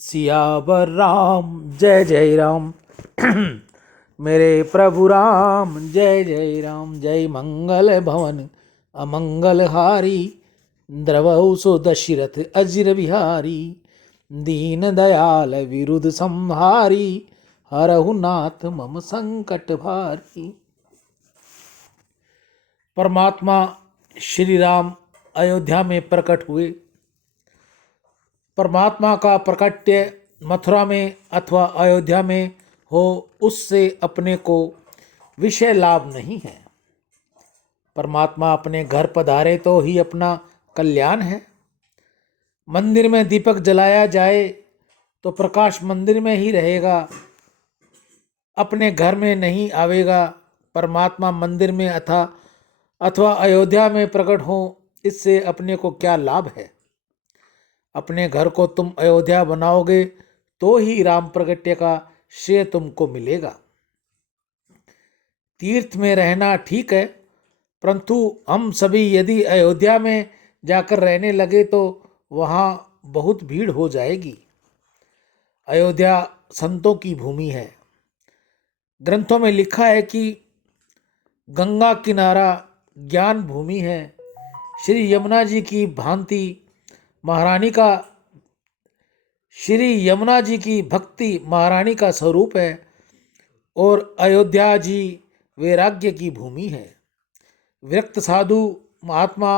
सियावर राम जय जय राम। मेरे प्रभु राम जय जय राम। जय मंगल भवन अमंगल हारी, द्रवहु सो दशरथ अजिर बिहारी। दीन दयाल विरुद्ध संहारी, हरहु नाथ मम संकट भारी। परमात्मा श्री राम अयोध्या में प्रकट हुए। परमात्मा का प्रकट्य मथुरा में अथवा अयोध्या में हो, उससे अपने को विषय लाभ नहीं है। परमात्मा अपने घर पधारे तो ही अपना कल्याण है। मंदिर में दीपक जलाया जाए तो प्रकाश मंदिर में ही रहेगा, अपने घर में नहीं आवेगा। परमात्मा मंदिर में अथवा अयोध्या में प्रकट हो, इससे अपने को क्या लाभ है। अपने घर को तुम अयोध्या बनाओगे तो ही राम प्रगट्य का श्रेय तुमको मिलेगा। तीर्थ में रहना ठीक है, परंतु हम सभी यदि अयोध्या में जाकर रहने लगे तो वहाँ बहुत भीड़ हो जाएगी। अयोध्या संतों की भूमि है। ग्रंथों में लिखा है कि गंगा किनारा ज्ञान भूमि है। श्री यमुना जी की भांति श्री यमुना जी की भक्ति महारानी का स्वरूप है और अयोध्या जी वैराग्य की भूमि है। विरक्त साधु महात्मा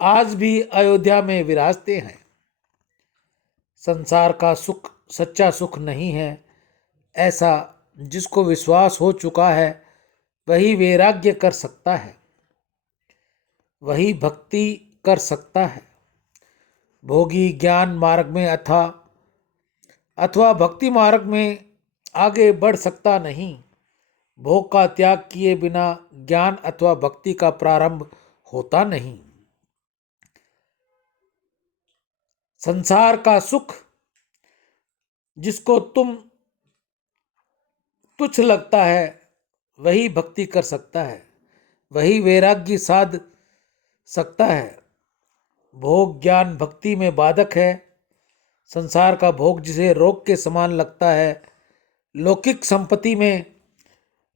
आज भी अयोध्या में विराजते हैं। संसार का सुख सच्चा सुख नहीं है, ऐसा जिसको विश्वास हो चुका है वही वैराग्य कर सकता है, वही भक्ति कर सकता है। भोगी ज्ञान मार्ग में अथवा भक्ति मार्ग में आगे बढ़ सकता नहीं। भोग का त्याग किए बिना ज्ञान अथवा भक्ति का प्रारंभ होता नहीं। संसार का सुख जिसको तुम तुच्छ लगता है वही भक्ति कर सकता है, वही वैराग्य साध सकता है। भोग ज्ञान भक्ति में बाधक है। संसार का भोग जिसे रोग के समान लगता है, लौकिक संपत्ति में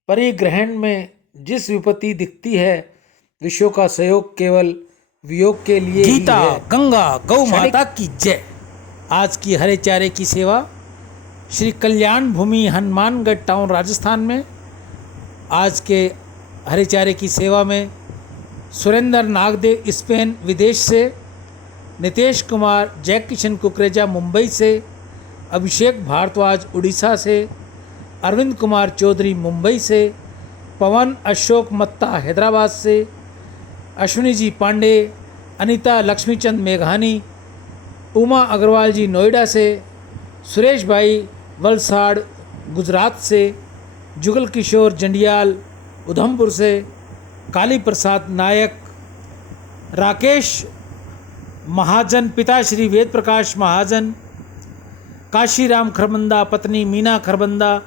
परिग्रहण में जिस विपत्ति दिखती है, विश्व का सहयोग केवल वियोग के लिए गीता ही है। गंगा गौ माता की जय। आज की हरे चारे की सेवा श्री कल्याण भूमि हनुमानगढ़ टाउन राजस्थान में। आज के हरे चारे की सेवा में सुरेंद्र नागदेव स्पेन विदेश से, नितेश कुमार जय किशन कुकरेजा मुंबई से, अभिषेक भारद्वाज उड़ीसा से, अरविंद कुमार चौधरी मुंबई से, पवन अशोक मत्ता हैदराबाद से, अश्विनी जी पांडे, अनीता लक्ष्मीचंद मेघानी, उमा अग्रवाल जी नोएडा से, सुरेश भाई वलसाड़ गुजरात से, जुगल किशोर जंडियाल उधमपुर से, काली प्रसाद नायक, राकेश महाजन पिता श्री वेद प्रकाश महाजन, काशीराम खरबंदा पत्नी मीना खरबंदा,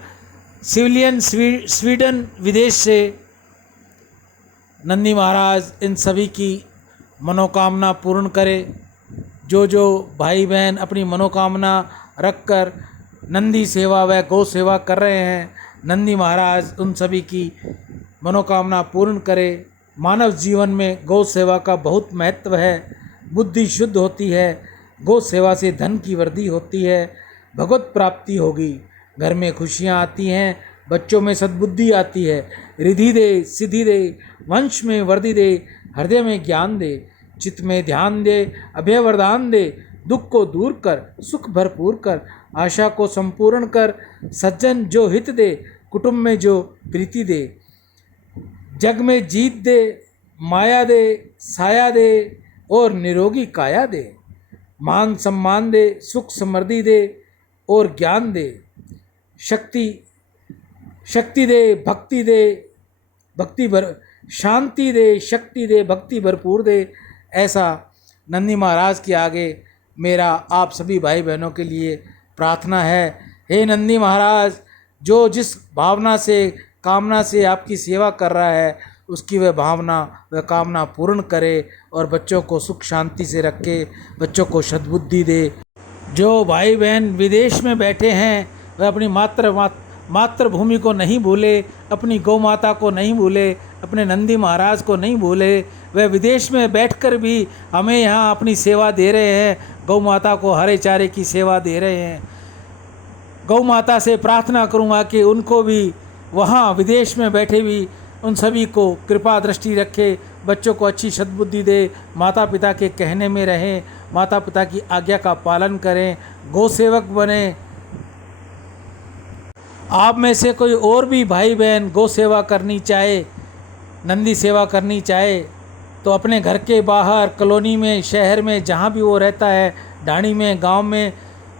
सिविलियन स्वीडन विदेश से। नंदी महाराज इन सभी की मनोकामना पूर्ण करे। जो भाई बहन अपनी मनोकामना रखकर नंदी सेवा व गौ सेवा कर रहे हैं, नंदी महाराज उन सभी की मनोकामना पूर्ण करे। मानव जीवन में गौ सेवा का बहुत महत्व है। बुद्धि शुद्ध होती है, गौ सेवा से धन की वृद्धि होती है, भगवत प्राप्ति होगी, घर में खुशियाँ आती हैं, बच्चों में सद्बुद्धि आती है। रिद्धि दे सिद्धि दे, वंश में वृद्धि दे, हृदय में ज्ञान दे, चित्त में ध्यान दे, अभय वरदान दे, दुख को दूर कर, सुख भरपूर कर, आशा को संपूर्ण कर, सज्जन जो हित दे, कुटुंब में जो प्रीति दे, जग में जीत दे, माया दे, साया दे और निरोगी काया दे, मान सम्मान दे, सुख समृद्धि दे और ज्ञान दे, शक्ति दे, भक्ति दे, शांति दे, शक्ति दे, भक्ति भरपूर दे। ऐसा नंदी महाराज के आगे मेरा आप सभी भाई बहनों के लिए प्रार्थना है। हे नंदी महाराज, जो जिस भावना से कामना से आपकी सेवा कर रहा है, उसकी वह भावना वह कामना पूर्ण करे और बच्चों को सुख शांति से रखे, बच्चों को सद्बुद्धि दे। जो भाई बहन विदेश में बैठे हैं वह अपनी मातृभूमि को नहीं भूले, अपनी गौ माता को नहीं भूले, अपने नंदी महाराज को नहीं भूले। वह विदेश में बैठकर भी हमें यहाँ अपनी सेवा दे रहे हैं, गौ माता को हरे चारे की सेवा दे रहे हैं। गौ माता से प्रार्थना करूँगा कि उनको भी वहाँ विदेश में बैठे भी उन सभी को कृपा दृष्टि रखे, बच्चों को अच्छी सद्बुद्धि दे, माता पिता के कहने में रहें, माता पिता की आज्ञा का पालन करें, गौ सेवक बने। आप में से कोई और भी भाई बहन गौ सेवा करनी चाहे, नंदी सेवा करनी चाहे, तो अपने घर के बाहर, कॉलोनी में, शहर में, जहाँ भी वो रहता है, ढाणी में, गांव में,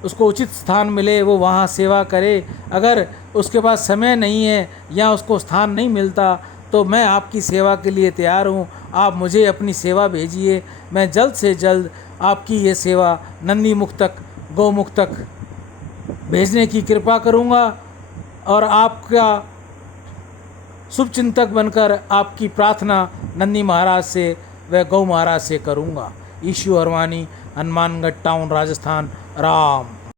उसको उचित स्थान मिले वो वहाँ सेवा करे। अगर उसके पास समय नहीं है या उसको स्थान नहीं मिलता तो मैं आपकी सेवा के लिए तैयार हूँ। आप मुझे अपनी सेवा भेजिए, मैं जल्द से जल्द आपकी ये सेवा नंदी मुख तक, गौ मुख तक भेजने की कृपा करूँगा और आपका शुभचिंतक बनकर आपकी प्रार्थना नंदी महाराज से व गौ महाराज से करूँगा। ईशु हरवानी, हनुमानगढ़ टाउन, राजस्थान। राम।